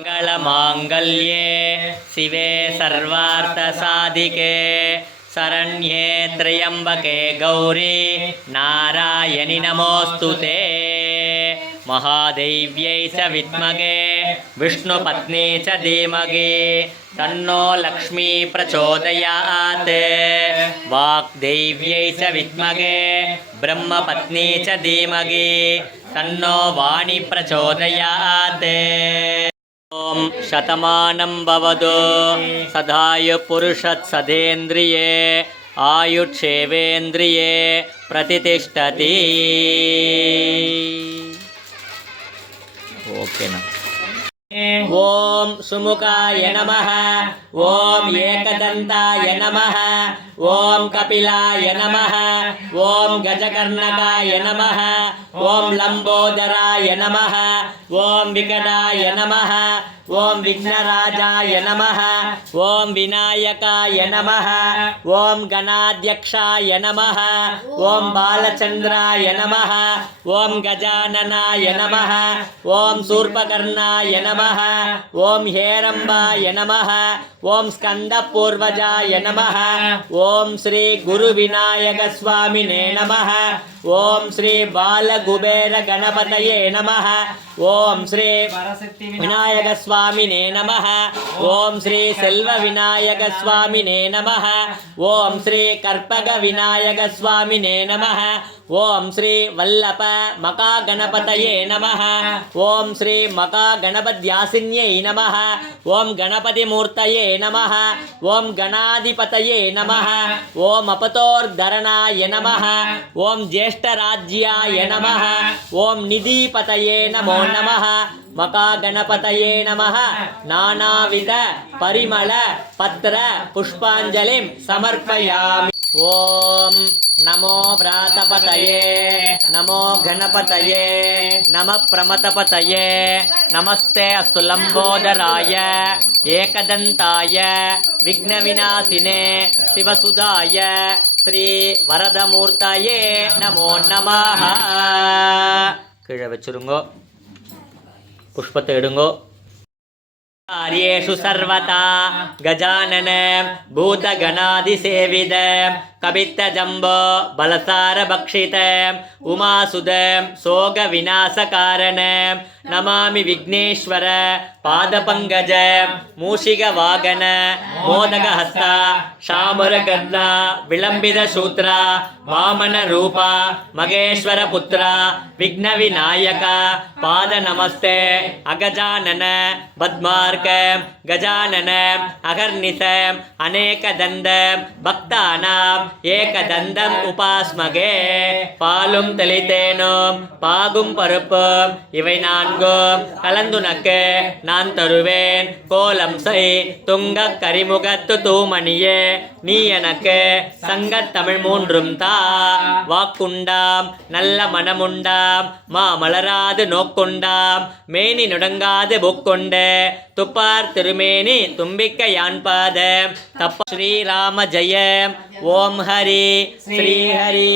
मंगलमांगल्ये शिवे सर्वार्थसाधिके शरण्ये त्र्यंबके गौरी नारायणि नमोस्तुते। महादेव्यै च विद्महे विष्णुपत्नी च धीमहि तन्नो लक्ष्मी प्रचोदयात्। वाग्देव्यै च विद्महे ब्रह्मपत्नी च धीमहि तन्नो वाणी प्रचोदयात्। ओम शतमानं भवतु सदायु पुरुषत् सदेन्द्रिये आयुष्येवेन्द्रिये प्रतिष्ठति। ओकेना। ओम सुमुखाय नमः। ओम एकदन्ताय नमः। ओम कपिलाय नमः। ओम गजकर्णकाय नमः। ओम लंबोदराय नमः। ओम विकटाय नमः। ओम विघ्नराजाय नमः। ओम विनायकाय नमः। ओम गणाध्यक्षाय नमः। ओम बालचंद्राय नमः। ओम गजाननाय नमः। ओम शूर्पकर्णाय नमः। ओम हेरंबाय नमः। ओम स्कंदपूर्वजाय नमः। ओम श्री गुरुविनायक स्वामिने नमः। ओम श्री बालकुबेर गणपतये नमः। ओम श्री विनायक स्वामिने नमः। ओम श्री सेल्व विनायक स्वामिने नमः। ओम श्री कर्पग विनायक स्वामिने नमः। ओम श्री वल्लभ मका गणपतये नमः। ओम श्री मका गणपत्यासिन्यै नमः। ओम गणपति मूर्तये नमः। ओम गणाधिपतये नमः। ओम अपतोर्धरणाय नमः। ओम ज्येष्ठराज्याय नमः। ओम निधिपतये नमो नमः। मका गणपतये नमः। नानाविध परिमल पत्र पुष्पांजलिं समर्पयामि। ओम नमो व्रातपतये नमो गणपतये नमः प्रमथपतये नमस्ते अस्तु लंबोदराय एकदंताय विघ्नविनाशिने शिवसुधाय श्री वरदमूर्तये नमो नमः। கீழே வச்சிருங்கோ, புஷ்பத்தை எடுங்கோ. कार्येषु सर्वथा गजानन भूतगणादिसेवित कवित्तजम्बो बलसार भक्षित उमासुद सोग विनाशकारण नमामि विघ्नेश्वर पादपंकज मूषिक वागन मोदक हस्त शामुरकर्ण विलंबित सूत्र वामन रूप महेश्वर पुत्र विघ्न विनायक पाद नमस्ते अगजानन पद्मार्क गजानन अहर्निश अनेक दंद भक्तानां एकदंदम उपास्मगे பாலும் தெளித்தேனும் பாகும் பருப்பும் இவை நான்கும் கலந்துனக்கு நான் தருவேன். கோலம் செய் துங்க கரிமுகத்து தூமணியே நீ எனக்கு சங்கத் தமிழ் மூன்றும் தா. வாக்குண்டாம் நல்ல மனமுண்டாம் மாமலராது நோக்குண்டாம் மேனி நுடங்காது புக்கொண்டு துப்பார் திருமேனி தும்பிக்க யான்பாத தப்ப. ஸ்ரீராம ஜெயம். ஓம் ஹரி ஸ்ரீ ஹரி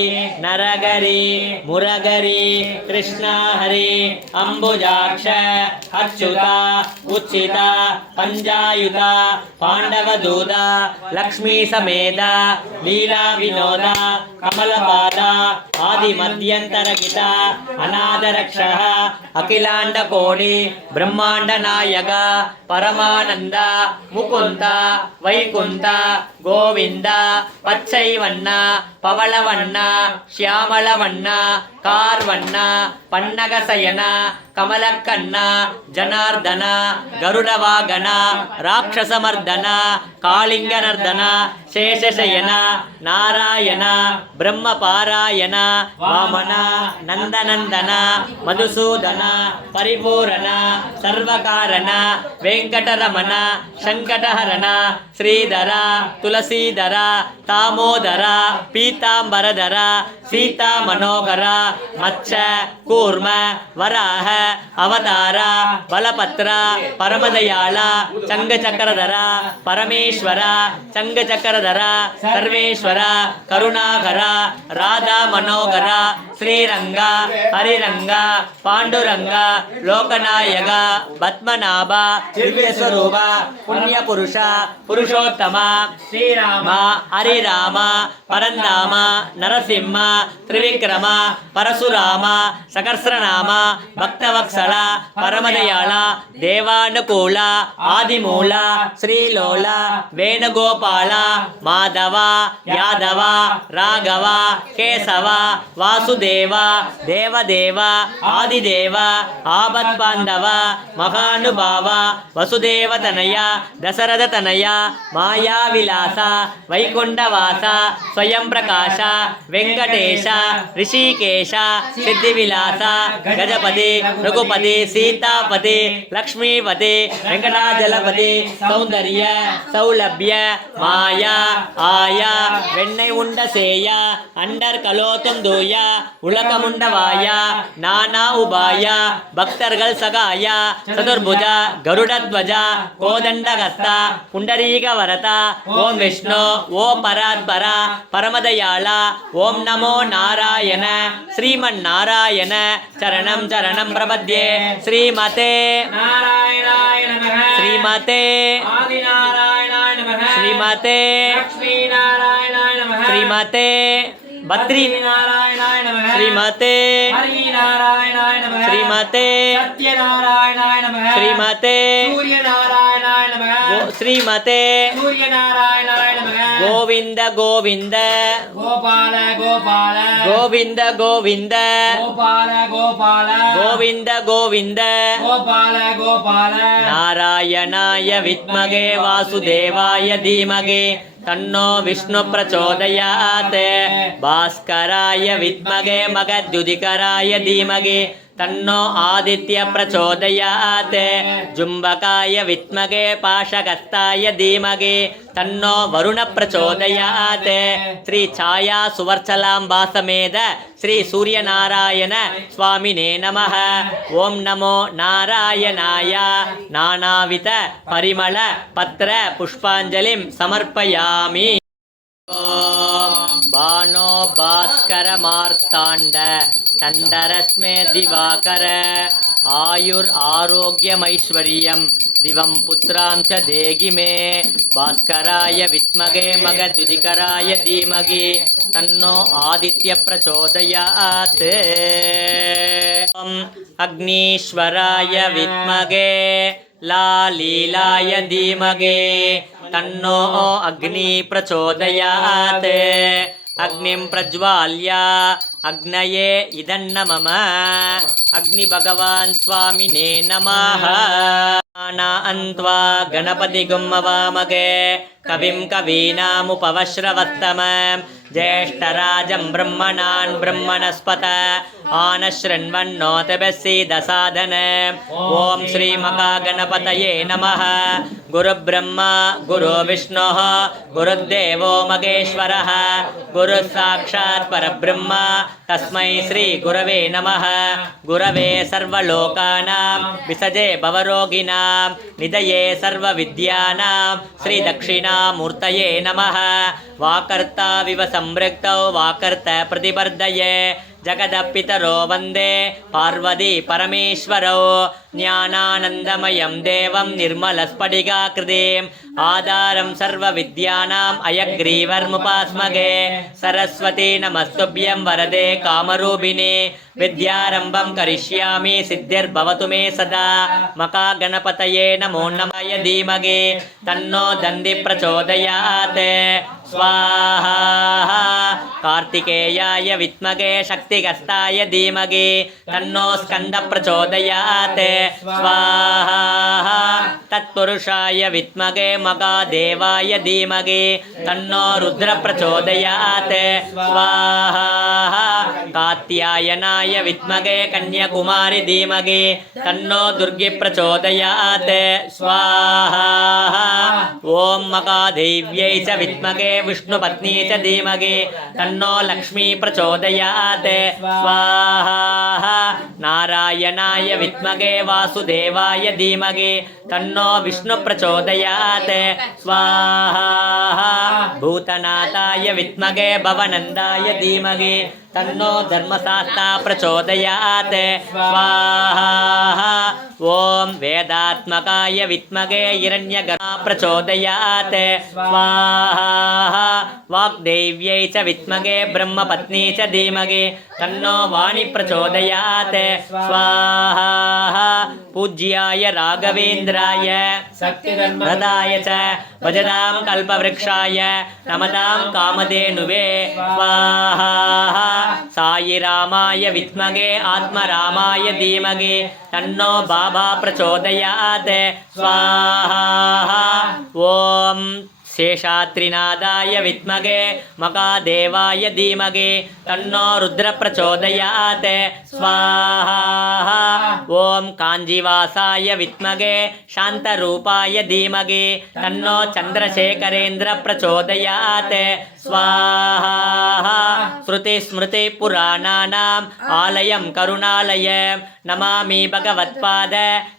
நரகரி முரகரி கிருஷ்ணா ஹரி அம்புஜாட்ச அச்சுதா உச்சிதா பஞ்சாயுதா பாண்டவதூதா லக்ஷ்மி சமேத லீலா வினோதா கமலபாதா ஆதி மத்தியந்தரகிதா அநாதரக்ஷ அகிலாண்ட கோடி பிரம்மாண்ட நாயக பரமானந்த முகுந்த வைகுந்த கோவிந்த பச்சை வண்ணா பவளவண்ணா ಶ್ಯಾಮಳವಣ್ಣ ಕಾರ್ವಣ್ಣ ಪನ್ನಗಸಯನ ಕಮಲಕ್ಕಣ್ಣ ಜನಾರ್ದನ ಗರುಡವಾಗನ ರಾಕ್ಷಸಮರ್ದನ ಕಾಳಿಂಗನರ್ದನ ಶೇಷಶಯನ ನಾರಾಯಣ ಬ್ರಹ್ಮಪಾರಾಯಣ ವಾಮನ ನಂದನಂದನ ಮಧುಸೂದನ ಪರಿಪೂರಣ ಸರ್ವಕಾರಣ ವೆಂಕಟರಮಣ ಶಂಕಟಹರಣ ಶ್ರೀಧರ ತುಳಸೀಧರ ತಾಮೋದರ ಪೀತಾಂಬರಧರ ಸೀತಾ ಮನೋಹರ ಮಚ್ಚ ಕೂರ್ಮ ವರಾಹ ಅವತಾರ ಬಲಪತ್ರ ಪರಮದಯಾಳ ಚಂಗಚಕ್ರಧರ ಪರಮೇಶ್ವರ ಚಂಗಚಕ್ರಧರ ಸರ್ವೇಶ್ವರ ಕರುಣಾಕರ ರಾಧಾ ಮನೋಗರ ಶ್ರೀರಂಗ ಹರಿರಂಗ ಪಾಂಡುರಂಗ ಲೋಕನಾಯಕ ಪದ್ಮನಾಭ ದಿವ್ಯ ಸ್ವರೂಪ ಪುಣ್ಯ ಪುರುಷ ಪುರುಷೋತ್ತಮ ಶ್ರೀರಾಮ ಹರಿರಾಮ ಪರಂಧಾಮ ನರಸಿಂಹ ತ್ರಿವಿಕ್ರಮ ಪರಶುರಾಮ ಸಹಸ್ರನಾಮ ಭಕ್ತವತ್ಸಲ ಪರಮದಯಾಳ ದೇವಾನುಕೂಲ ಆದಿಮೂಲ ಶ್ರೀಲೋಲ ವೇಣುಗೋಪಾಲ ಮಾಧವ ಯಾದವ ರಾಘವ ಕೇಶವ ವಾಸುದೇವ ದೇವದೇವ ಆದಿದೇವ ಆಪತ್ಬಾಂಧವ ಮಹಾನುಭಾವ ವಸುದೇವತನಯ ದಶರಥತನಯ ಮಾಯಾವಿಲಾಸ ವೈಕುಂಠವಾಸ ಸ್ವಯಂ ಪ್ರಕಾಶ ವೆಂಕಟೇಶ ಋಷಿಕೇಶ ಸಿದ್ಧಿವಿಲಾಸ ಗಜಪತಿ ರಘುಪತಿ ಸೀತಾಪತಿ ಲಕ್ಷ್ಮೀಪತಿ ವೆಂಕಟಾಚಲಪತಿ ಸೌಂದರ್ಯ ಸೌಲಭ್ಯ மாயா ஆயா வெண்ணை உண்ட சேயா அண்டர் கலோத்தும் தூயா உலகமுண்டவாயா நானா உபாயா பக்தர்கள் சகாயா சதுர்புஜா கருடத்வஜா கோதண்டகஸ்தா புண்டரீக வரதா ஓம் விஷ்ணு ஓம் பராத்பரா பரமதயாள ஓம் நமோ நாராயண ஸ்ரீமன் நாராயண சரணம் சரணம் பிரபத்யே ஸ்ரீமதே நாராயணாய நமः ஸ்ரீமதே ஆதிநாராயணாய நமः श्रीमते लक्ष्मी नारायणाय नमः श्रीमते बद्री नारायणाय नमः श्रीमते हरि नारायणाय नमः श्रीमते सत्यनारायणाय नमः श्रीमते सूर्य नारायणाय नमः श्रीमते सूर्य नारायणाय नमः गोविंद गोविंद गोपाल गोपाल गोविंद गोविंद गोपाल गोपाल गोविंद गोविंद गोपाल गोपाल नारायणाय विद्महे वासुदेवाय धीमहि तन्नो विष्णु प्रचोदयात् भास्कराय विद्महे मगद्युदिकराय धीमहि तन्नो आदित्य प्रचोदयात् जुम्बकाय विद्महे पाशहस्ताय धीमहि तन्नो वरुण प्रचोदयात् श्री छाया सुवर्चलाम्बा समेत श्री सूर्यनारायण स्वामिने नमः ओम नमो नारायणाय नानाविध परिमल पत्र पुष्पांजलिं समर्पयामि ओम बानो भास्कर मार्तांड चंदरस्मे दिवाकर आयुर आरोग्यमैश्वर्यं दिवं पुत्रां च देहि मे भास्कराय विद्महे मगद्युदिकराय धीमहि तन्नो आदित्य प्रचोदयात् अग्नीश्वराय विद्महे लालीलाय धीमहि तन्नो अग्नि प्रचोदयात् अग्निं प्रज्वाल्य अग्नये इदन्नमम अग्नि भगवान् स्वामिने नमः अन्त्वा गणपति गुम्मवामगे कविं कवीनामुपवश्रवत्तमं ज्येष्ठराजं ब्रह्मणान् ब्रह्मणस्पत आनश्रृण्वन्नोतपस्सीदसादनम् ॐ श्रीमहागणपतये नमः गुरुब्रह्मा गुरुविष्णुः गुरुदेवो महेश्वरः गुरुः साक्षात् परब्रह्म तस्मै श्री गुरवे नमः गुरवे सर्वलोकानां विसजे भवरोगिणां निधये सर्वविद्यानां श्रीदक्षिणामूर्तये नमः वाकर्ता विव संवृक्तौ वाकर्त प्रतिवर्धये जगदपितरो वन्दे पार्वती परमेश्वरौ ज्ञानानन्दमयं देवं निर्मलस्फटिकाकृतिम् आधारं सर्वविद्यानाम् अयग्रीवर्मुपास्मगे सरस्वती नमस्तुभ्यं वरदे कामरूपिणे विद्यारम्भं करिष्यामि सिद्धिर्भवतु मे सदा मकागणपतये नमो नमः धीमहि तन्नो दन्ति प्रचोदयात् स्वाहा कार्तिकेयाय विद्महे शक्तिहस्ताय धीमहि तन्नो स्कन्द प्रचोदयात् स्वाहा तत्पुरुषाय विद्महे महादेवाय धीमहि तन्नो रुद्र प्रचोदयात् स्वाहा कात्यायनाय विद्महे कन्याकुमारी धीमहि तन्नो दुर्गे प्रचोदयात् स्वाहा ॐ महादेव्यै च विद्महे विष्णुपत्नी च धीमहि तन्नो लक्ष्मी प्रचोदयात् स्वाहा नारायणाय विद्महे वासुदेवाय धीमहि तन्नो विष्णु प्रचोदयात् स्वाहा भूतनाथाय विद्महे भवनन्दाय धीमहि तन्नो धर्मशास्ता प्रचोदयात् स्वाहा ॐ वेदात्मकाय विद्महे हिरण्यगर्भा प्रचोदयात् स्वाहा वाग्देव्यै च विद्महे ब्रह्मपत्नी च धीमहि तन्नो वाणी प्रचोदयात् स्वाहा पूज्याय राघवेन्द्राय शक्तिधर्मदाय च भजतां कल्पवृक्षाय नमतां कामधेनुवे स्वाहा साई रामाय विद्महे आत्मरामाय धीमहि तन्नो बाबा प्रचोदयात् स्वाहा ॐ शेषात्रिनादाय विद्महे महादेवाय धीमहि तन्नो रुद्र प्रचोदयात् स्वाहा ॐ काञ्जीवासाय विद्महे शान्तरूपाय धीमहि तन्नो चन्द्रशेखरेन्द्र प्रचोदयात् स्वाहा श्रुतिस्मृतिपुराणानाम् आलयं करुणालयं नमामि भगवत्पाद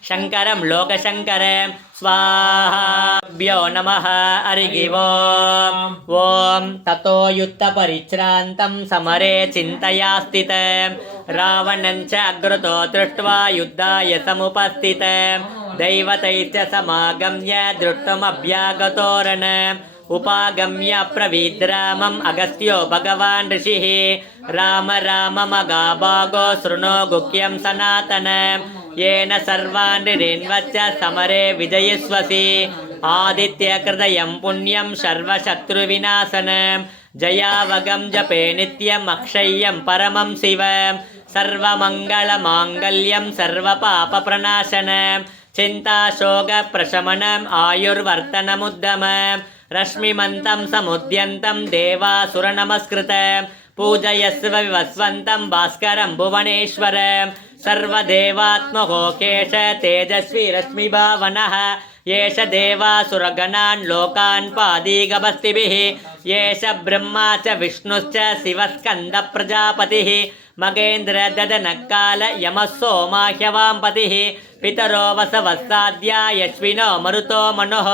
शङ्करं लोकशङ्करं स्वाहाभ्यो नमः हरिः ॐ ततो युद्धपरिश्रान्तं समरे चिन्तया स्थितं रावणं च अग्रतो दृष्ट्वा युद्धाय समुपस्थितं दैवतैश्च समागम्य दृष्टुमभ्यागतोरणम् उपागम्य प्रवीद्रामम् अगस्त्यो भगवान् ऋषिः राम राम महाभागो शृणो गुह्यं सनातनं येन सर्वान् ऋन्वच्च समरे विजयस्वसि आदित्यकृतयं पुण्यं सर्वशत्रुविनाशनं जयावगं जपे नित्यम् अक्षय्यं परमं शिवं सर्वमङ्गलमाङ्गल्यं सर्वपापप्रणाशनं चिन्ताशोकप्रशमनम् आयुर्वर्धनमुद्यमं रश्मिमन्तं समुद्यन्तं देवासुरनमस्कृतं पूजयस्व विवस्वन्तं भास्करं भुवनेश्वरं सर्वदेवात्मकोकेश तेजस्वी रश्मिभावनः येष देवासुरगणान् लोकान् पादीगभस्तिभिः येष ब्रह्मा च विष्णुश्च शिवस्कन्दप्रजापतिः मगेन्द्रददनकाल यमः सोमाह्यवांपतिः पितरो वसवस्साद्या यश्विनो मरुतो मनुः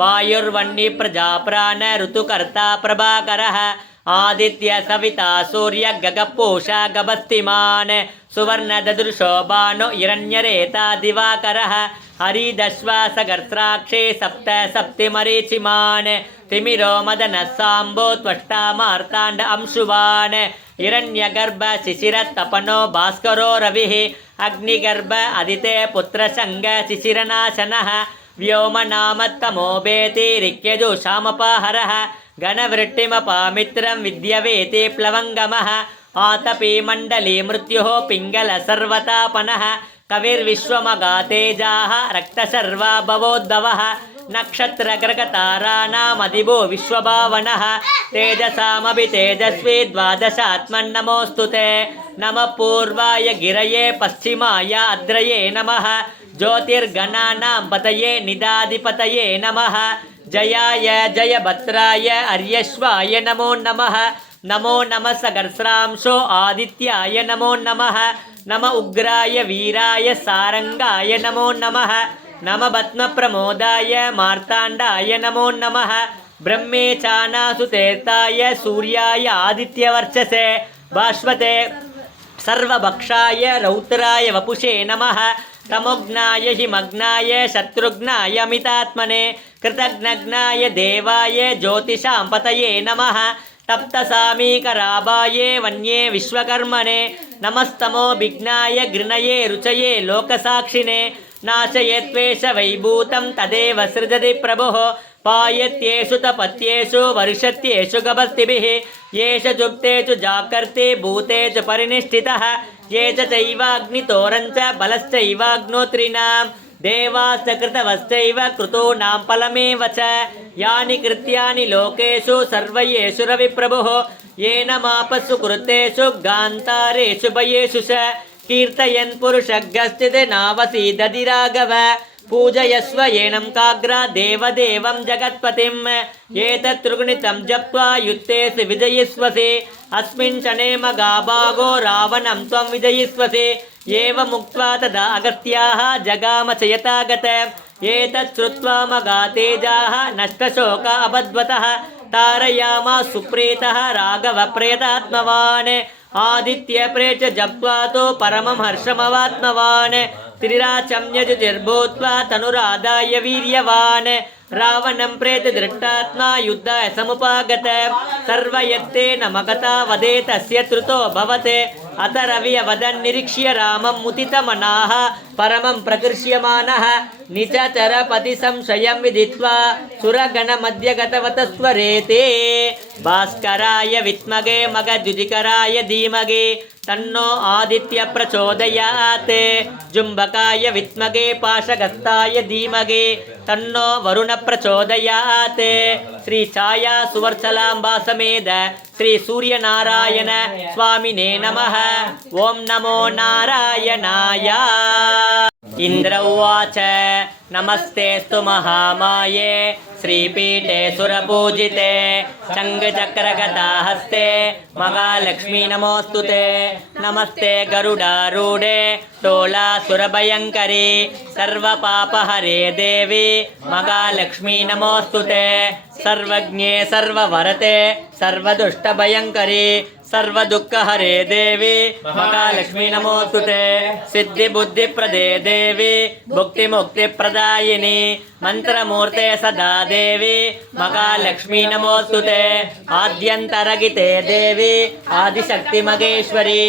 वायुर्वह्नि प्रजाप्राण ऋतुकर्ता प्रभाकरः आदित्य सविता सूर्य गगपूषा गभस्तिमान् सुवर्णददृशो भानु हिरण्यरेता दिवाकरः हरिदश्वासगर्त्राक्षे सप्त सप्तिमरीचिमान् तिमिरो मदनः साम्बो त्वष्टा मार्ताण्ड अंशुवान् हिरण्यगर्भ शिशिरस्तपनो भास्करो रविः अग्निगर्भ अदिते पुत्रशङ्ग शिशिरनाशनः व्योमनामत्तमोबेति ऋक्यजुषामपाहरः गणवृट्टिमपामित्रं विद्यवेति प्लवङ्गमः आतपी मण्डली मृत्युः पिङ्गल सर्वतापनः कविर्विश्वमगातेजाः रक्तशर्वा भवोद्भवः नक्षत्रग्रहताराणामधिभो विश्वभावनः तेजसामभि तेजस्वी द्वादशात्मन्नमोऽस्तु ते नमः पूर्वाय गिरये पश्चिमाय अद्रये नमः ज्योतिर्गणानां पतये निदाधिपतये नमः जयाय जयभद्राय अर्यश्वाय नमो नमः नमो नमः सगर्स्रांशो आदित्याय नमो नमः नम उग्राय वीराय सारंगाय नमो नमः नम पद्मप्रमोदाय मार्ताण्डाय नमो नमः ब्रह्मे चानासुतेताय सूर्याय आदित्यवर्चसे भास्वते सर्वभक्षाय रौद्राय वपुषे नमः तमोघ्नाय हिमग्नाय शत्रुघ्नाय अमितात्मने कृतघ्नघ्नाय देवाय ज्योतिषां पतये नमः तप्तसामीकराभाय वन्ये विश्वकर्मणे नमस्तमो विघ्नाय गृणये रुचये लोकसाक्षिणे नाशयेत्वेष वैभूतं तदेव सृजति प्रभुः पायत्येषु तपत्येषु वर्षत्येषु गभस्तिभिः येष जुक्तेषु जाकर्ते भूतेषु परिनिष्ठितः ये च चैवाग्नितोरञ्च बलश्चैवाग्नोत्रिणां देवाश्च कृतवश्चैव कृतूनां फलमेव च यानि कृत्यानि लोकेषु सर्वयेषु रविप्रभुः येन मापस्सु कृतेषु गान्तारेषु भयेषु च कीर्तयन् पुरुषगश्चित् नावसीदधि राघव पूजयस्व येनं काग्रा देवदेवं जगत्पतिम् एतत् त्रिगुणितं जप्त्वा युद्धेषु विजयिष्वसि अस्मिन् क्षणे महाभागो रावणं त्वं विजयिष्वसि एवमुक्त्वा तदा अगस्त्याः जगाम च यथागत एतत् श्रुत्वा महातेजाः नष्टशोक अबध्वतः तारयामास सुप्रीतः राघवप्रेतात्मवान् आदित्य प्रेच जप्त्वा तु परमं हर्षमवात्मवान् त्रिराचम्यजुतिर्भूत्वा तनुरादाय वीर्यवान् रावणं प्रेत दृष्टात्मा युद्धाय समुपागत सर्वयत्तेन मगता वदे तस्य त्रुतो भवते अत रविवदन् निरीक्ष्य रामं मुदितमनाः परमं प्रकृष्यमानः निचरपति संशयं विदित्वा सुरगणमध्यगतवतस्वरेते भास्कराय विद्महे मगद्युधिकराय धीमहि तन्नो आदित्य प्रचोदयात् जुम्बकाय विद्महे पाशगस्ताय धीमहि तन्नो वरुण प्रचोदयात् श्री छाया सुवर्चलाम्बा समेत श्री सूर्यनारायण स्वामिने नमः ओम नमो नारायणाय इंद्र उवाच नमस्तेस्तु महामाये श्रीपीठे सुरपूजिते शङ्खचक्रगदाहस्ते महालक्ष्मी नमोऽस्तुते नमस्ते गरुडारूढे टोलासुरभयङ्करी सर्वपापहरे देवी महालक्ष्मी नमोऽस्तुते सर्वज्ञे सर्ववरते सर्वदुष्टभयङ्करी सर्वदुःखहरे देवी महालक्ष्मी नमोऽस्तुते सिद्धिबुद्धिप्रदे देवी भुक्तिमुक्तिप्रदायिनी मंत्रमूर्ते सदा देवी महालक्ष्मी नमोऽस्तुते आद्यन्तरगिते देवी आदिशक्ति मगेश्वरी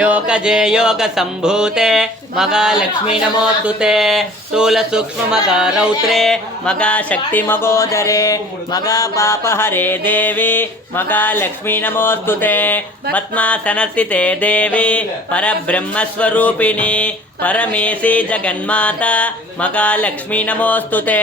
योगजे योग संभूते महालक्ष्मी नमोऽस्तुते स्थूल सूक्ष्म मगारौत्रे मगाशक्ति मगोदरे मगापापहरे देवी महालक्ष्मी नमोऽस्तुते पद्मासनस्थिते देवी परब्रह्मस्वरूपिणी परमेशी जगन्माता महालक्ष्मी नमोऽस्तुते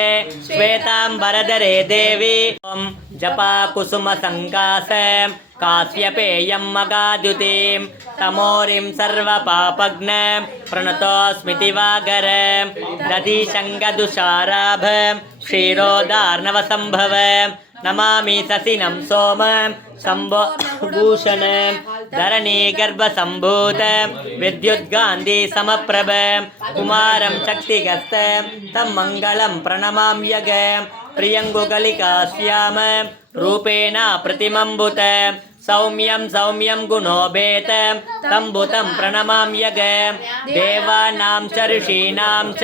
श्वेतांबरधरे देवी ओम जपा कुसुम संकासं काश्यपेयं मगाद्युतिं तमोरिं सर्वपापघ्नं प्रणतोऽस्मि दिवाकरं दधिशङ्खदुशाराभं क्षीरोदार्णवसम्भवं नमामि शशिनं सोमं शम्भुभूषणं धरणीगर्भसम्भूतं विद्युद्गान्धी समप्रभं कुमारं शक्तिगस्तं तं मङ्गलं प्रणमाम्यगं प्रियङ्गुगलिकाश्यामं रूपेण प्रतिमम्बुतं सौम्यं सौम्यं गुणोपेतं तं भूतं प्रणमाम्यगं देवानां च ऋषीणां च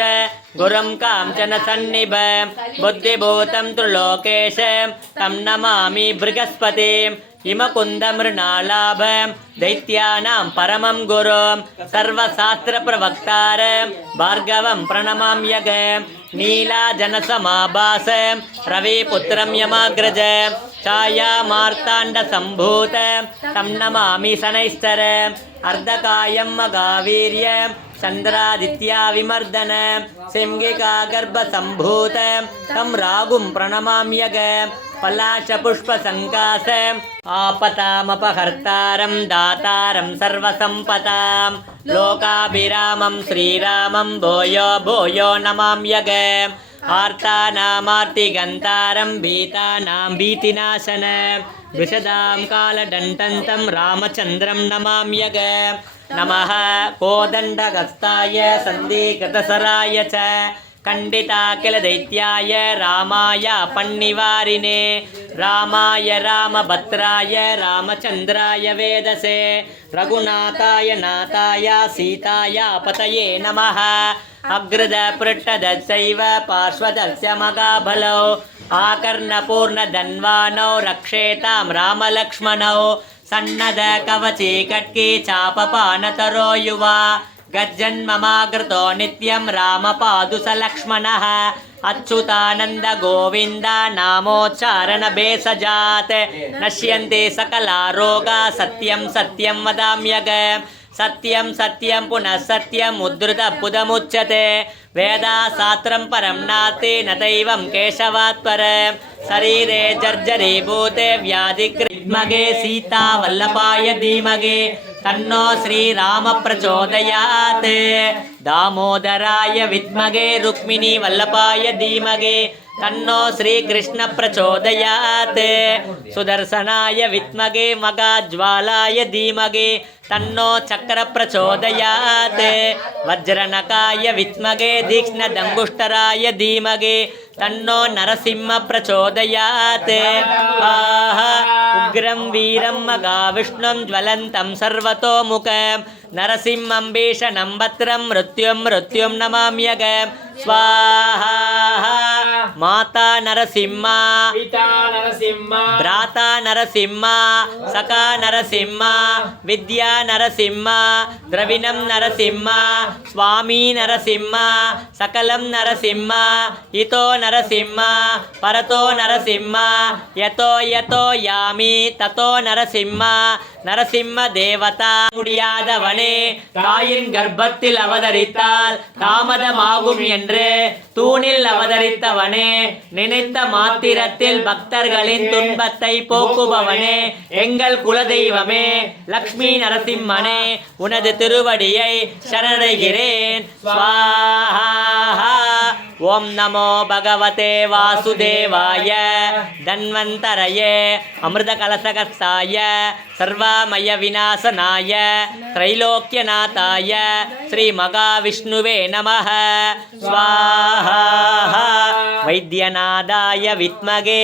गुरुं काञ्चन सन्निभं बुद्धिभूतं त्रिलोकेशं तं नमामि बृहस्पतिं हिमकुन्दमृणालाभं दैत्यानां परमं गुरुं सर्वशास्त्रप्रवक्तारं भार्गवं प्रणमाम्यगं नीलाजनसमाभासं रविपुत्रं यमाग्रजं छायामार्ताण्डसम्भूतं तं नमामि शनैश्चरम् अर्धकायं मगावीर्यं चन्द्रादित्याविमर्दनं सिंहिकागर्भसम्भूतं तं रागुं प्रणमाम्यगं पलाशपुष्पसङ्कासम् आपतामपहर्तारं दातारं सर्वसम्पदां लोकाभिरामं श्रीरामं भूयो भूयो नमाम्यगं आर्तानामार्तिगन्तारं भीतानां भीतिनाशनं विशदां कालदण्डन्तं रामचन्द्रं नमाम्यगं नमः कोदण्डगस्ताय सन्धिकृतसराय च खण्डिताखिलदैत्याय रामाय पन्निवारिणे रामाय रामभद्राय रामचन्द्राय वेदसे रघुनाथाय नाथाय सीताय पतये नमः अग्रदपृष्ठदशैव पार्श्वदस्य मगाबलौ आकर्णपूर्णधन्वानौ रक्षेतां रामलक्ष्मणौ सन्नदकवची कट्की चापपानतरो युवा गज्जन्ममाकृतो नित्यं रामपादुसलक्ष्मणः अच्युतानन्द गोविन्द नामोच्चारणभेषजात् नश्यन्ते सकला रोगा सत्यं सत्यं वदाम्यगं सत्यं सत्यं पुनः सत्यम् उद्धृतपुदमुच्यते वेदाशास्त्रं परं नास्ति न दैवं केशवात् परं शरीरे जर्जरीभूते व्याधिकृत्मगे सीता वल्लभाय धीमहि तन्नो श्रीराम प्रचोदयात् दामोदराय विद्महे रुक्मिणी वल्लभाय धीमहि तन्नो श्रीकृष्ण प्रचोदयात् सुदर्शनाय विद्महे मगाज्वालाय धीमहि तन्नो चक्र प्रचोदयात् वज्रनकाय विद्महे तीक्ष्णदंगुष्टराय धीमहि तन्नो नरसिंह प्रचोदयात् उग्रं वीरं मगाविष्णुं ज्वलन्तं सर्वतोमुखं नरसिंहं भीषणं भद्रं मृत्युं नमाम्यहं स्वाहा माता नरसिंह पिता नरसिंह भ्राता नरसिंह सखा नरसिंह विद्या नरसिंह द्रविणं नरसिंह स्वामी नरसिंह सकलं नरसिंह हितो नरसिंह परतो नरसिंह यतो यतो यामि ततो नरसिंह நரசிம்ம தேவதா முடியாதவனே தாயின் கர்ப்பத்தில் அவதரித்தால் தாமதமாகும் என்று தூணில் அவதரித்தவனே நினைத்த மாத்திரத்தில் பக்தர்களின் துன்பத்தை போக்குபவனே எங்கள் குலதெய்வமே லக்ஷ்மி நரசிம்மனே உனது திருவடியை சரணடைகிறேன் ஸ்வாஹா ஓம் நமோ பகவதே வாசுதேவாய தன்வந்தரயே அமிர்த கலசகஸ்தாய सर्वामय विनाशनाय त्रैलोक्यनाथाय श्री महाविष्णुवे नमः स्वाहा वैद्यनाथाय विद्महे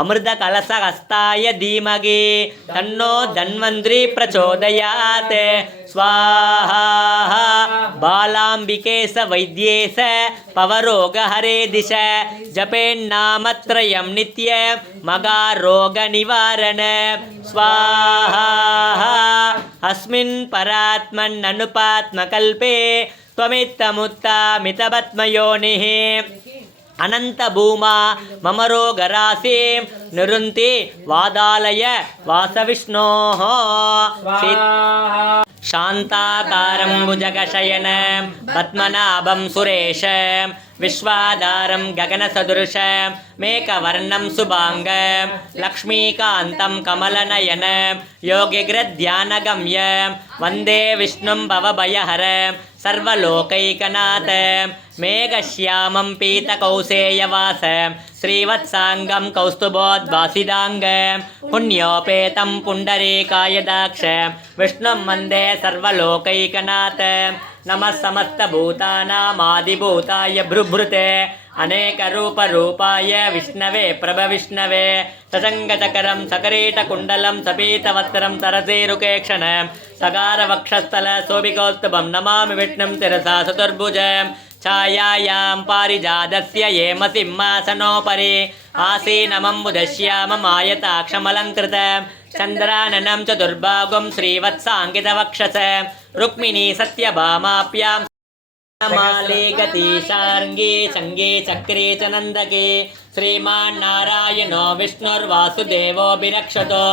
अमृतकलशहस्ताय धीमहि तन्नो धन्वन्त्री प्रचोदयात् स्वाहा बालाम्बिकेश वैद्येश पवरोगहरे दिश जपेन्नामत्रयं नित्यं मगारोगनिवारण स्वाहा अस्मिन् परात्मन्ननुपात्मकल्पे त्वमित्तमुत्तामितपद्मयोनिः अनन्तभूमा मम रोगराशिं निरुन्ति वादालय वासविष्णोः शान्ताकारं भुजगशयनं पद्मनाभं सुरेशं विश्वाधारं गगनसदृशं मेघवर्णं शुभाङ्गं लक्ष्मीकान्तं कमलनयनं योगिग्रध्यानगम्यं वन्दे विष्णुं भवभयहरं सर्वलोकैकनाथं मेघश्यामं पीतकौसेयवासं श्रीवत्साङ्गं कौस्तुभोद्भासिदाङ्गं पुण्योपेतं पुण्डरीकायदाक्षं विष्णुं वन्दे सर्वलोकैकनाथं नमः समस्तभूतानामादिभूताय भृभृते अनेकरूपरूपाय विष्णवे प्रभविष्णवे सशङ्खचकरं सकरीटकुण्डलं सपीतवस्त्रं सरसीरुकेक्षणं सकारवक्षस्थलशोभिकौस्तुभं नमामि विष्णुं शिरसा चतुर्भुजं छायायां पारिजातस्य हेमसिंहासनोपरि आसीनमम्बुदश्याममायताक्षमलङ्कृतं चन्द्राननं चतुर्भागं श्रीवत्साङ्कितवक्षसं रुक्मिणी सत्यभामाप्यां माले गतीशार्ङ्गे चङ्गे चक्रे च नन्दके श्रीमान्नारायणो विष्णुर्वासुदेवोऽभिरक्षतो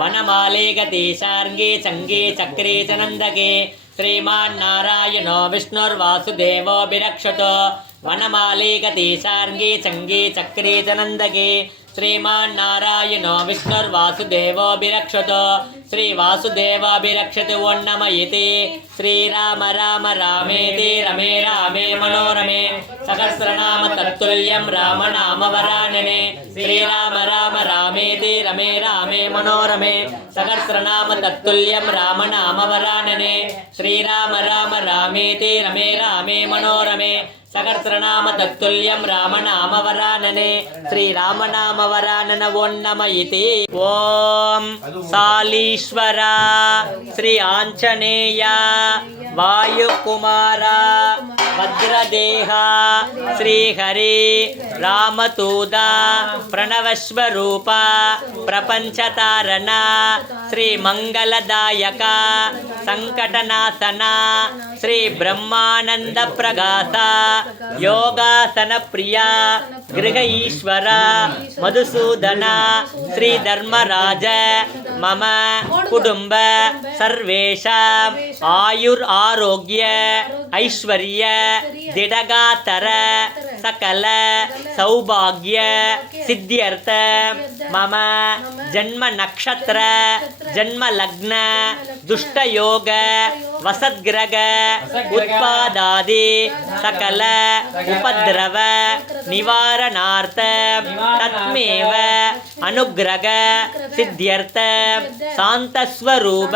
वनमाले गतीशार्ङ्गे चङ्गे चक्रे च नन्दके श्रीमान्नारायणो विष्णुर्वासुदेवोऽभिरक्षतो वनमाले गतीशार्ङ्गे चङ्गे चक्रे च नन्दके श्रीमान्नारायणो विष्णुर्वासुदेवोऽभिरक्षतो श्रीवासुदेवाभिरक्षति ओन्नम इति श्रीराम राम रामेति रमे रामे मनोरमे सहस्रनाम तत्तुल्यं रामनामवरानने श्रीराम राम रामेति रमे रामे मनोरमे सहस्रनाम तत्तुल्यं रामनामवरानने श्रीराम राम रामेति रमे रामे मनोरमे सहस्रनाम तत्तुल्यं रामनामवरानने श्रीरामनामवरानन ओन्नम इति ओम सालीश्वर श्री आंजनेय वायुकुमार वज्रदेह श्रीहरि रामतूत प्रणवस्वरूप प्रपंचतारण श्रीमंगलदायक संकटनाशन श्री ब्रह्मानंद प्रकाश ಯೋಗಾಸನ ಪ್ರಿಯ ಗೃಹ ಈಶ್ವರ ಮಧುಸೂದನ ಶ್ರೀ ಧರ್ಮರಾಜ ಮಮ ಕುಟುಂಬ ಸರ್ವೇಷಾಂ ಆಯುರ್ ಆರೋಗ್ಯ ಐಶ್ವರ್ಯ ದಿಡಗಾತರ ಸಕಲ ಸೌಭಾಗ್ಯ ಸಿದ್ಧ್ಯರ್ಥ ಮಮ ಜನ್ಮ ನಕ್ಷತ್ರ ಜನ್ಮ ಲಗ್ನ ದುಷ್ಟಯೋಗ ವಸದ್ಗ್ರಹ ಉತ್ಪಾದಾದಿ ಸಕಲ ಉಪದ್ರವ ನಿವಾರಣಾರ್ಥ ತತ್ಮೇವ ಅನುಗ್ರಹ ಸಿದ್ಧ್ಯರ್ಥ ಶಾಂತಸ್ವರೂಪ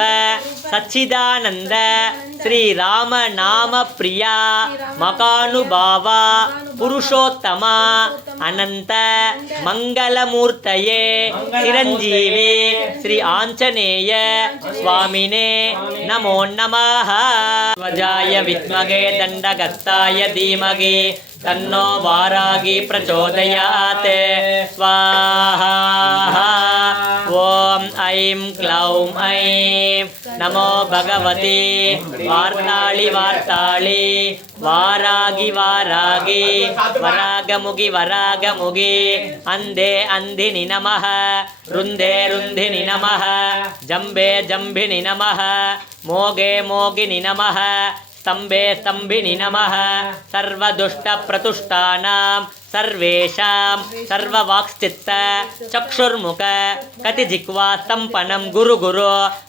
ಸಚ್ಚಿದಾನಂದ ಶ್ರೀರಾಮ ನಾಮ ಪ್ರಿಯ ಮಕಾನುಭಾವ ಪುರುಷೋತ್ತಮ ಅನಂತ ಮಂಗಲಮೂರ್ತಯೇ ಚಿರಂಜೀವಿ ಶ್ರೀ ಆಂಜನೇಯ ಸ್ವಾಮಿನೇ ನಮೋ ನಮಃ. ಧ್ವಜಾಯ ವಿದ್ಮಹೇ ದಂಡಗತ್ತಾಯ ಧೀಮಹಿ ತನ್ನೋ ವಾರಾಗಿ ಪ್ರಚೋದಯಾತ್. ಸ್ವಾಹಾ. ಓಂ ಐಂ ಕ್ಲೌಂ ಐಂ ನಮೋ ಭಗವತಿ ವಾರ್ತಾಳಿ ವಾರ್ತಾಳಿ ವಾರಾಗಿ ವಾರಾಗಿ ವರಾಗಮುಗಿ ವರಾಗಮುಗಿ ಅಂದೇ ಅಂದಿನಿ ನಮಃ ರುಂದೇ ರುಂಧಿನಿ ನಮಃ ಜಂಬೆ ಜಂಭಿನಿ ನಮಃ ಮೋಗೆ ಮೋಗಿನಿ ನಮಃ ಸ್ತಂಭೆ ಸ್ತಂಭಿನಿ ನಮಃ ಸರ್ವದುಷ್ಟ ಪ್ರತುಷ್ಟಾನಾಂ ಸರ್ವೇಷಾಂ ಸರ್ವವಾಕ್ಸ್ಥಿತ ಚಕ್ಷುರ್ಮುಖ ಕತಿಜಿಹ್ವಾ ಸಂಪನ್ನಂ ಗುರು ಗುರು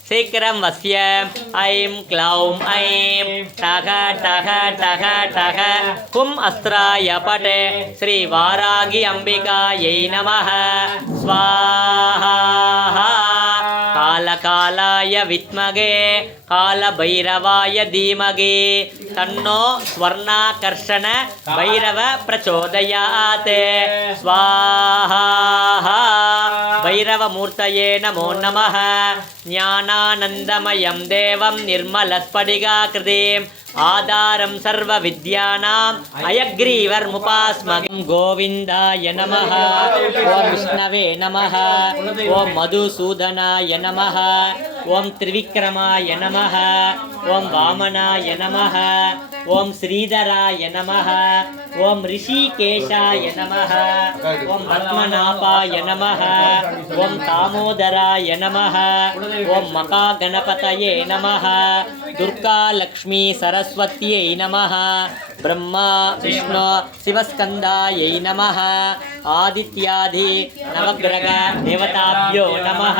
ಶೀಘ್ರಂ ವಸ್ಯ. ಐಂ ಕ್ಲೌಂ ಐಂ ಟಘ ಟಘ ಟಘ ಟಘ ಹುಂ ಅಸ್ತ್ರಾಯ ಪಟೆ ಶ್ರೀ ವಾರಾಗಿ ಅಂಬಿಕಾಯೈ ನಮಃ. ಸ್ವಾಹಾ. ಕಾಲಕಾಲಾಯ ವಿದ್ಮಹೇ ಕಾಲಭೈರವಾಯ ಧೀಮಹಿ ತನ್ನೋ ಸ್ವರ್ಣಾಕರ್ಷಣ ಭೈರವ ಪ್ರಚೋದಯಾತ್. ಸ್ವಾಹಾ. ಭೈರವಮೂರ್ತಯೇ ನಮೋ ನಮಃ. ಜ್ಞಾನಾನಂದಮಯಂ ದೇವಂ ನಿರ್ಮಲಸ್ಫಟಿಕಾಕೃತಿಂ ಆಧಾರಂ ಸರ್ವವಿದ್ಯಾನಾಂ ಹಯಗ್ರೀವರ್ಮುಪಾಸ್ಮಹಂ. ಗೋವಿಂದಾಯ ನಮಃ. ಓಂ ವಿಷ್ಣವೇ ನಮಃ. ಓಂ ಮಧುಸೂದನಾಯ ನಮಃ. ಓಂ ತ್ರಿವಿಕ್ರಮಾಯ ನಮಃ. ಓಂ ವಾಮನಾಯ ನಮಃ. ಓಂ ಶ್ರೀಧರಾಯ ನಮಃ. ಓಂ ಋಷಿಕೇಶಾಯ ನಮಃ. ಓಂ ಪದ್ಮನಾಭಾಯ ನಮಃ. ಓಂ ದಾಮೋದರಾಯ ನಮಃ. ಓಂ ಮಹಾಗಣಪತಯೇ ನಮಃ. ದುರ್ಗಾ ಲಕ್ಷ್ಮೀ ಸರಸ್ವತ್ಯೈ ನಮಃ. ಬ್ರಹ್ಮ ವಿಷ್ಣು ಶಿವಸ್ಕಂದಾಯೈ ನಮಃ. ಆದಿತ್ಯಾದಿ ನವಗ್ರಹ ದೇವತಾಭ್ಯೋ ನಮಃ.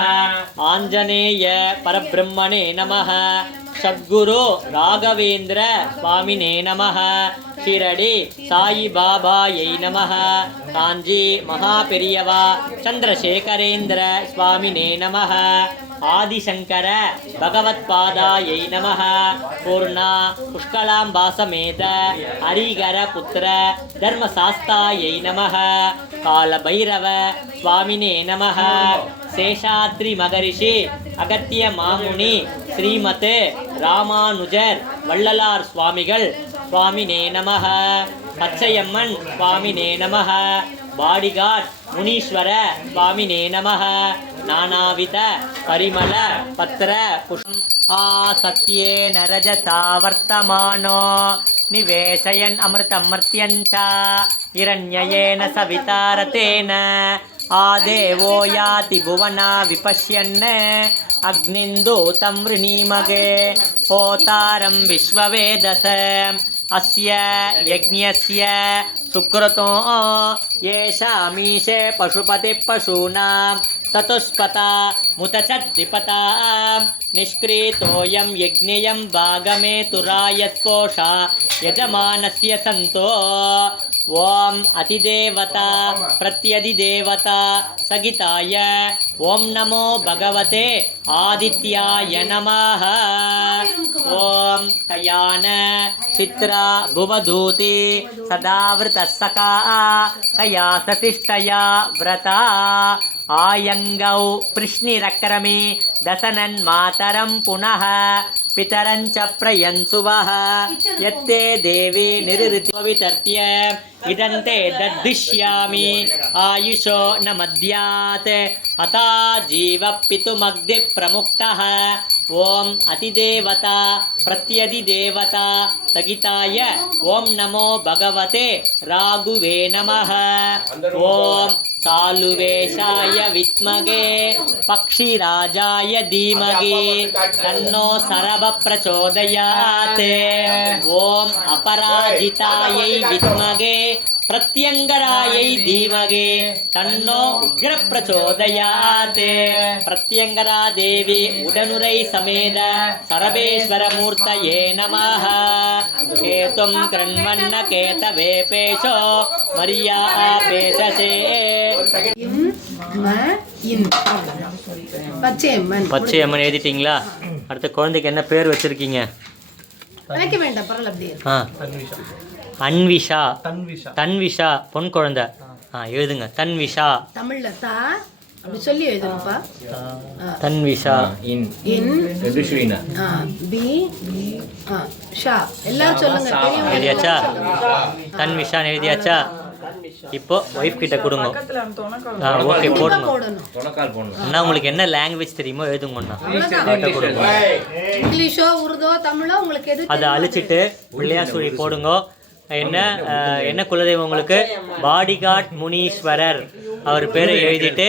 ಆಂಜನೇಯ ಪರಬ್ರಹ್ಮಣೇ ನಮಃ. ಸದ್ಗುರು ರಾಘವೇಂದ್ರ ಸ್ವಾಮಿನೇ ನಮಃ. ಶಿರಡಿ ಸಾಯಿಬಾಬಾಯೈ ನಮಃ. ಕಾಂಜಿ ಮಹಾಪೆರಿಯವ ಚಂದ್ರಶೇಖರೇಂದ್ರ ಸ್ವಾಮಿನೇ ನಮಃ. ಆದಿಶಂಕರ ಭಗವತ್ಪಾದಾಯೈ ನಮಃ. ಪೂರ್ಣ ಪುಷ್ಕಳಾಂಬಾ ಸಮೇತ ಹರಿಹರ ಪುತ್ರ ಧರ್ಮಶಾಸ್ತಾಯೈ ನಮಃ. ಕಾಲಭೈರವ ಸ್ವಾಮಿನೇ ನಮಃ. ಶೇಷಾದ್ರಿ ಮಗರಿಷಿ ಅಗತ್ಯ ಮಾಮುನಿ ಶ್ರೀಮತೆ ராமானுஜர் வள்ளலார் சுவாமிகள் சுவாமினே நமஹ. பச்சையம்மன் சுவாமினே நமஹ. பாடிகாட் முனீஸ்வர சுவாமினே நமஹ. நானாவித பரிமள பத்திர புஷ்பம் ஆசத்யேன ரஜசா வர்த்தமானோ நிவேசயன் அமிர்தம் மர்த்யஞ்ச இரண்யயேன சவிதாரதேன ஆதேவோ யாதி புவனா விபஷ்யன் அக்னிந்தூதம் வ்ருணீமகே போதாரம் விஸ்வவேதஸ அஸ்ய யக்ஞஸ்ய சுக்ரதோ ஏஷாமீஷே பசுபதி பசூனாம் சதுஷ்பதா முதச்சத்விபதாம் நிஷ்கிரீதோயம் யக்ஞயம் பாகமேதுராயஸ்போஷா யஜமானஸ்ய சந்தோ. ஓம் அதிதேவதா பிரத்யதிதேவதா சகிதாய ஓம் நமோ பகவதே ஆதித்யாய நமஹ. ஓம் கயான சித்ரா புவதூதி சதாவிருத சகா கயா சசிஷ்டயா விரதா ஆயங்கௌ பிருஷ்ணிரக்ரமி தசனன் மாதரம் புனः पितरञ्च प्रयन्सुवः यत्ते देवी निरृतिवितर्प्य इदन्ते दद्दिश्यामि आयुषो न मद्यात् अता जीवपितुमग्निप्रमुक्तः ॐ अतिदेवता प्रत्यधिदेवता सगिताय ॐ नमो भगवते राघुवे नमः ॐ सालुवेशाय विद्महे पक्षिराजाय धीमहि तन्नो सरव प्रचोदयात् ॐ अपराजितायै विद्महे प्रत्यंगरायै धीमहि तन्नो उग्र प्रचोदयात् प्रत्यंगरा देवी उडनुरै समेत सर्वेश्वर मूर्तये नमः केतुं कृण्वन्न केतवे पेशो मर्या पेशसे பச்சையம்மன் எழுதிட்டீங்களா? அடுத்த குழந்தைக்கு என்ன பேர் வச்சிருக்கீங்க? அன்விஷா. தன்விஷா பொன் குழந்தை. எழுதுங்க தன்விஷா. தமிழ்ல தா அப்படி சொல்லி எழுதுங்கப்பா. தன்விஷா. இன் ரிதுஸ்ரீனா. பி ஷா எல்லாரும் சொல்லுங்க. எழுதியாச்சா? தன்விஷா எழுதியாச்சா? இப்போ ஒய்ஃப் கிட்ட கொடுங்க. ஓகே போடுங்க. அண்ணா உங்களுக்கு என்ன லாங்குவேஜ் தெரியுமோ எழுதுங்கண்ணா. இங்கிலீஷோ உருதோ தமிழோ உங்களுக்கு எது அதை அழிச்சிட்டு பிள்ளையார் சுழி போடுங்க. என்ன குலதெய்வம் உங்களுக்கு? பாடிகாட் முனீஸ்வரர் அவர் பேரை எழுதிட்டு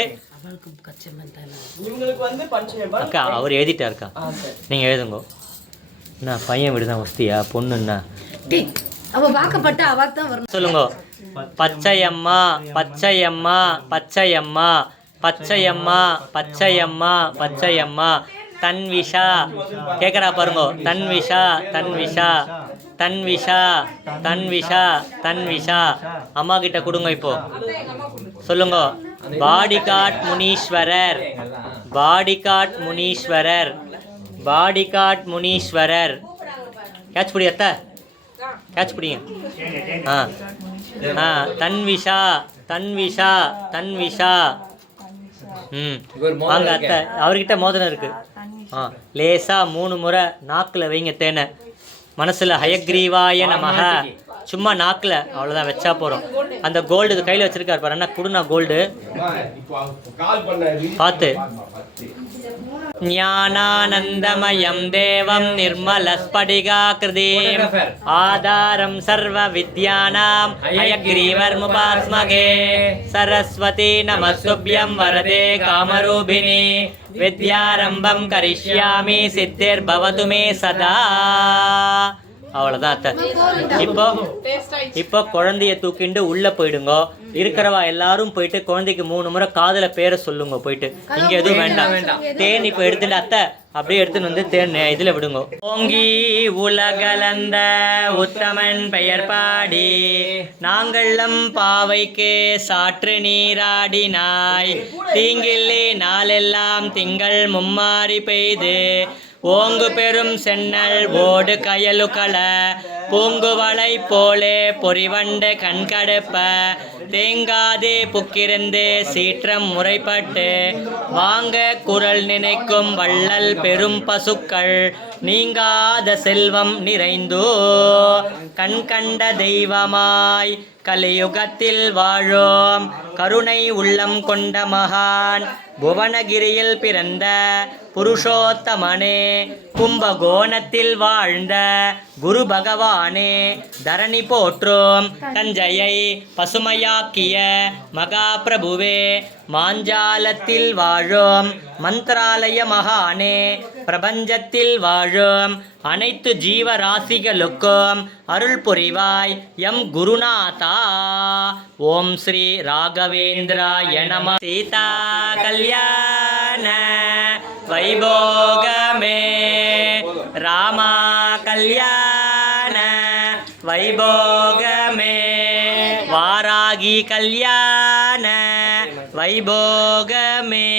அக்கா அவர் எழுதிட்டாருக்கா. நீங்கள் எழுதுங்க. என்ன பையன் விடுதான் வசதியா பொண்ணுன்னா அவ வாக்கப்பட்ட அவாக்கு தான் வரணும். சொல்லுங்க. பச்சையம்மா பச்சையம்மா பச்சையம்மா பச்சையம்மா பச்சையம்மா பச்சையம்மா. தன்விஷா கேட்குறா பாருங்க. தன்விஷா தன்விஷா தன்விஷா தன்விஷா தன்விஷா. அம்மா கிட்ட கொடுங்க. இப்போ சொல்லுங்க. Bodyguard Muneeswarar bodyguard Muneeswarar bodyguard Muneeswarar. Catch பிடி அத்தை, கேட்ச் பிடிங்க. தன்விஷா தன்விஷா தன்விஷா. வாங்க அத்தை. அவர்கிட்ட மோதிரம் இருக்கு. லேசா 3 முறை நாக்கில் வைங்க தேனை. மனசில் ஹயக்ரீவாய நமக சும்மா நாக்கில் அவ்வளோதான் வச்சா போகிறோம். அந்த கோல்டு கையில் வச்சிருக்காரு பாரு. என்ன கொடுனா கோல்டு பார்த்து. ஞானானந்தமயம் தேவம் நிர்மலஸ்படிகாக்ருதிம் ஆதாரம் சர்வ வித்யானாம் ஹயக்ரீவர்முபாஸ்மகே சரஸ்வதி நமஸ்துப்யம் வரதே காமரூபிணி வித்யாரம்பம் கரிஷ்யாமி சித்திர்பவது மே சதா. அவ்வளோதான் அத்தை. இப்போ குழந்தைய தூக்கிண்டு உள்ளே போயிடுங்க. இருக்கிறவா எல்லாரும் போயிட்டு குழந்தைக்கு 3 முறை காதல பேரை சொல்லுங்க. போயிட்டு இங்க எதுவும் வேண்டாம். தேன் இப்போ எடுத்துட்டு அத்தை அப்படியே எடுத்துன்னு வந்து தேன் இதில் விடுங்க. ஓங்கி உலகலந்த உத்தமன் பெயர் பாடி நாங்களும் பாவைக்கு சாற்று நீராடினாய் தீங்கில்லி நாளெல்லாம் திங்கள் மும்மாறி பெய்து ஓங்கு பெரும் சென்னல் ஓடு கயலுக்கள பூங்குவளை போலே பொறிவண்டு கண்கடுப்ப தேங்காதே புக்கிருந்து சீற்றம் முறைப்பட்டு வாங்க குரல் நினைக்கும் வள்ளல் பெரும் பசுக்கள் நீங்காத செல்வம் நிறைந்தோ கண் கண்ட தெய்வமாய் கலியுகத்தில் வாழோம் கருணை உள்ளம் கொண்ட மகான் புவனகிரியில் பிறந்த புருஷோத்தமனே கும்பகோணத்தில் வாழ்ந்த குரு பகவானே தரணி போற்றோம் தஞ்சையை பசுமையாக்கிய மகாபிரபுவே மாஞ்சாலத்தில் வாழும் மந்திராலய மகானே பிரபஞ்சத்தில் வாழும் அனைத்து ஜீவராசிகளுக்கும் அருள் புரிவாய் எம் குருநாதா. ஓம் ஸ்ரீ ராகவேந்திராய நம. சீதா கல்யாண வைபோகமே ராமா கல்யாண வைபோகமே வாராகி கல்யாண வைபோகமே